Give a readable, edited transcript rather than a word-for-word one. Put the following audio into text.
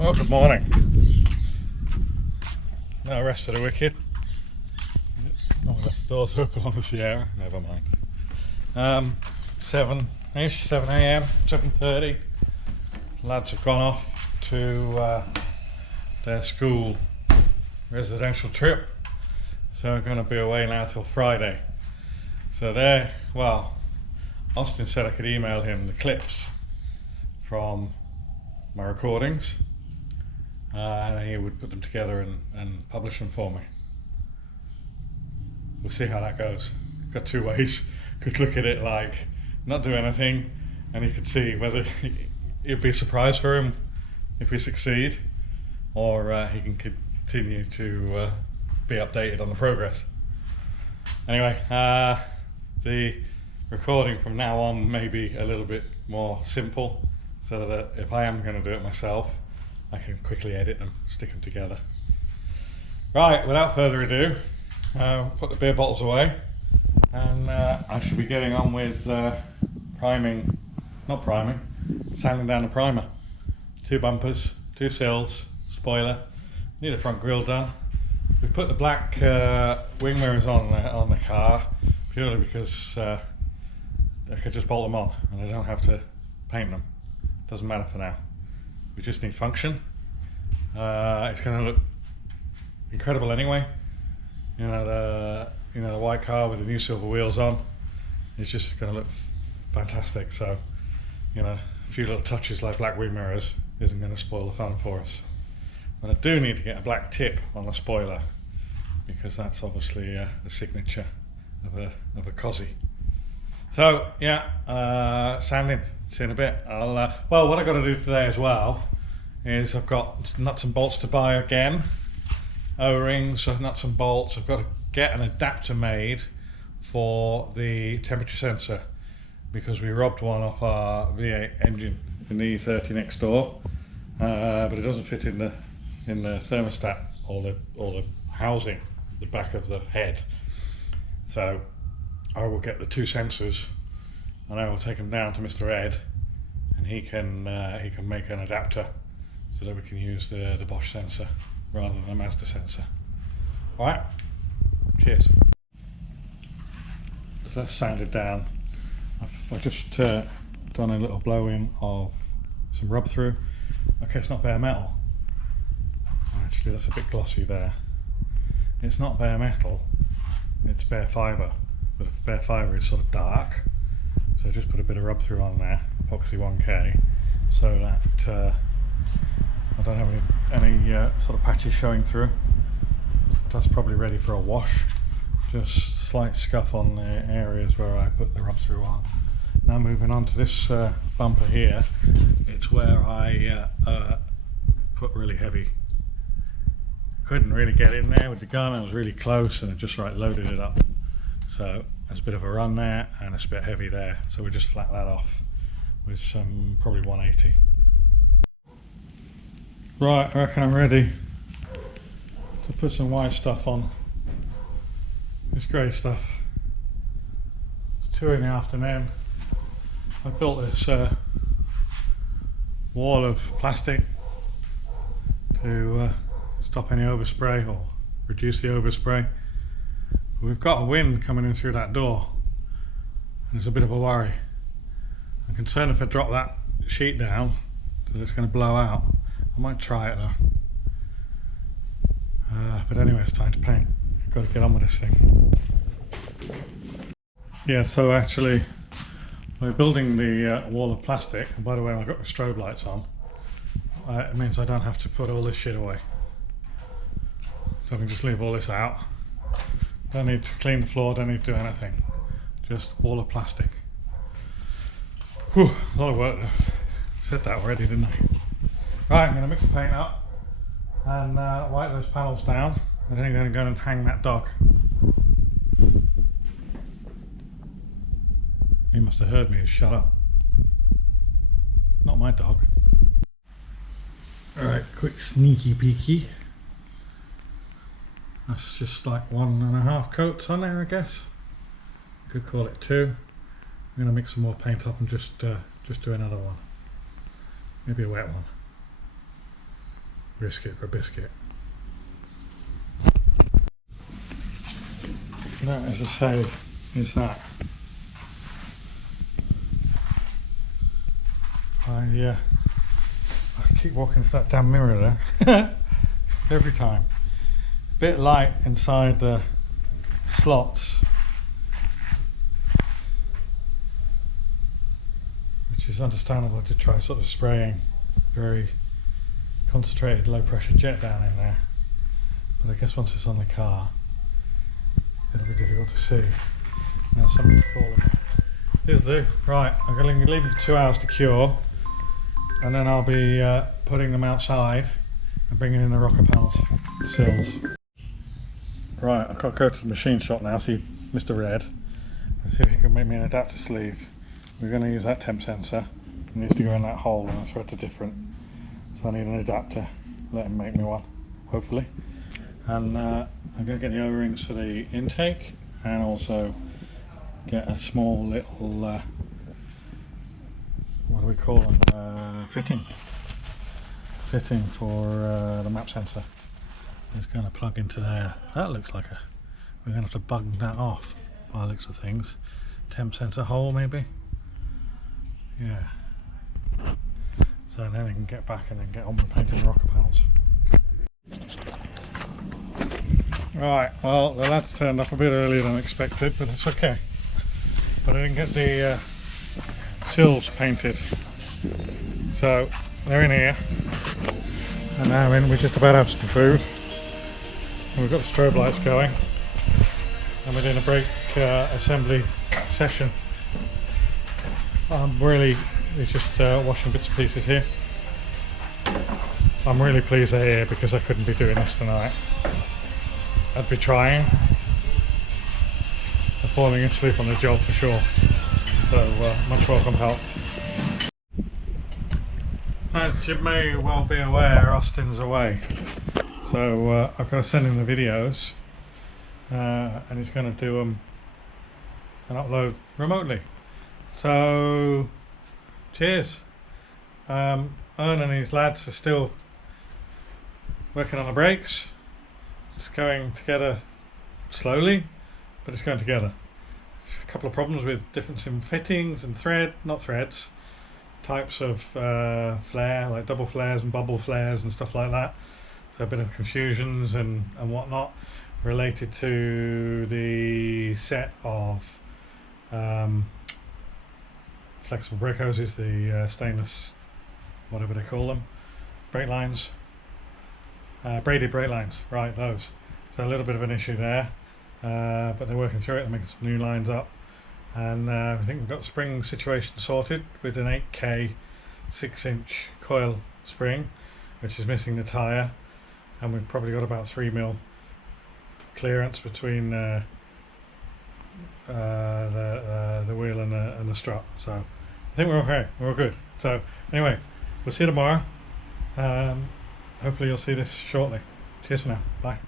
Well, good morning. No rest for the wicked. Oh, the door's open on the Sierra. Never mind. 7-ish, 7 AM, 7:30. Lads have gone off to their school residential trip, so I'm going to be away now till Friday. So there, well, Austin said I could email him the clips from my recordings, and he would put them together and publish them for me. We'll see how that goes. Got two ways. Could look at it like not do anything, and he could see whether it'd be a surprise for him if we succeed, or he can continue to be updated on the progress. Anyway, the recording from now on may be a little bit more simple, so that if I am going to do it myself, I can quickly edit them, stick them together. Right, without further ado, put the beer bottles away, and I should be getting on with sanding down the primer. 2 bumpers, 2 sills, spoiler, need a front grille done. We put the black wing mirrors on the car purely because I could just bolt them on and I don't have to paint them. Doesn't matter for now. We just need function. It's going to look incredible anyway. You know, the white car with the new silver wheels on. It's just going to look fantastic. So, you know, a few little touches like black wing mirrors isn't going to spoil the fun for us. But I do need to get a black tip on the spoiler, because that's obviously the signature of a Cosy. So yeah, sanding. See in a bit. Well, what I got to do today as well is I've got nuts and bolts to buy again. O-rings, nuts and bolts. I've got to get an adapter made for the temperature sensor, because we robbed one off our V8 engine in the E30 next door, but it doesn't fit in the thermostat or the housing, the back of the head. So I will get the 2 sensors and I will take them down to Mr. Ed, and he can make an adapter so that we can use the Bosch sensor rather than a Mazda sensor. Alright, cheers. So that's sanded down. I've just done a little blow in of some rub through. Okay, it's not bare metal. Actually, that's a bit glossy there. It's not bare metal, it's bare fibre, but bare fibre is sort of dark. So just put a bit of rub through on there, epoxy 1K, so that I don't have any sort of patches showing through. That's probably ready for a wash. Just slight scuff on the areas where I put the rub through on. Now moving on to this bumper here, it's where I put really heavy. Couldn't really get in there with the gun, I was really close and it just loaded it up. So there's a bit of a run there and it's a bit heavy there, so we just flat that off with some probably 180. Right, I reckon I'm ready to put some white stuff on. This grey stuff. It's 2 in the afternoon. I built this wall of plastic to stop any overspray or reduce the overspray. But we've got a wind coming in through that door and it's a bit of a worry. I'm concerned if I drop that sheet down that it's going to blow out. I might try it though. But anyway, it's time to paint. I've got to get on with this thing. Yeah, so actually we're building the wall of plastic, and by the way, I've got the strobe lights on. It means I don't have to put all this shit away. So I can just leave all this out. Don't need to clean the floor, don't need to do anything. Just wall of plastic. Whew, a lot of work though. Said that already, didn't I? Right, I'm going to mix the paint up and wipe those panels down, and then I'm going to go and hang that dog. He must have heard me, shut up. Not my dog. Alright, quick sneaky peeky. That's just like 1.5 coats on there, I guess. Could call it 2. I'm going to mix some more paint up and just do another one. Maybe a wet one. risk it for a biscuit. That, as I say, is that. I keep walking into that damn mirror there every time. Bit light inside the slots, which is understandable to try sort of spraying very concentrated low pressure jet down in there, but I guess once it's on the car it'll be difficult to see. Now somebody to call them. Here's the right, I'm going to leave them for 2 hours to cure, and then I'll be putting them outside and bringing in the rocker panels sills. Right, I've got to go to the machine shop now, see Mr. Red, and see if he can make me an adapter sleeve. We're going to use that temp sensor. It needs to go in that hole and the threads are different, so I need an adapter. Let him make me one, hopefully. And I'm going to get the O-rings for the intake, and also get a small little what do we call them, fitting for the map sensor. It's going to plug into there. That looks like we're going to have to bung that off by the looks of things. Temp sensor hole maybe, yeah. So then we can get back and then get on with painting the rocker panels. Right, well the lads turned up a bit earlier than expected, but it's okay. But I didn't get the sills painted, so they're in here, and now we just about have some food. And we've got the strobe lights going, and we're doing a brake assembly session. It's just washing bits and pieces here. I'm really pleased they're here because I couldn't be doing this tonight. I'd be trying and falling asleep on the job for sure. So much welcome help. As you may well be aware, Austin's away, so I've got to send him the videos, and he's going to do them and upload remotely. So cheers. Ern and his lads are still working on the brakes. It's going together slowly, but it's going together. A couple of problems with difference in fittings and types of flare, like double flares and bubble flares and stuff like that. So a bit of confusions and whatnot related to the set of flexible brake hoses, the stainless, whatever they call them, brake lines, braided brake lines, right, those. So a little bit of an issue there, but they're working through it. They're making some new lines up, and I think we've got the spring situation sorted with an 8K 6-inch coil spring, which is missing the tyre, and we've probably got about 3mm clearance between the wheel and the strut. So I think we're okay, we're all good. So anyway, we'll see you tomorrow. Hopefully you'll see this shortly. Cheers for now, bye.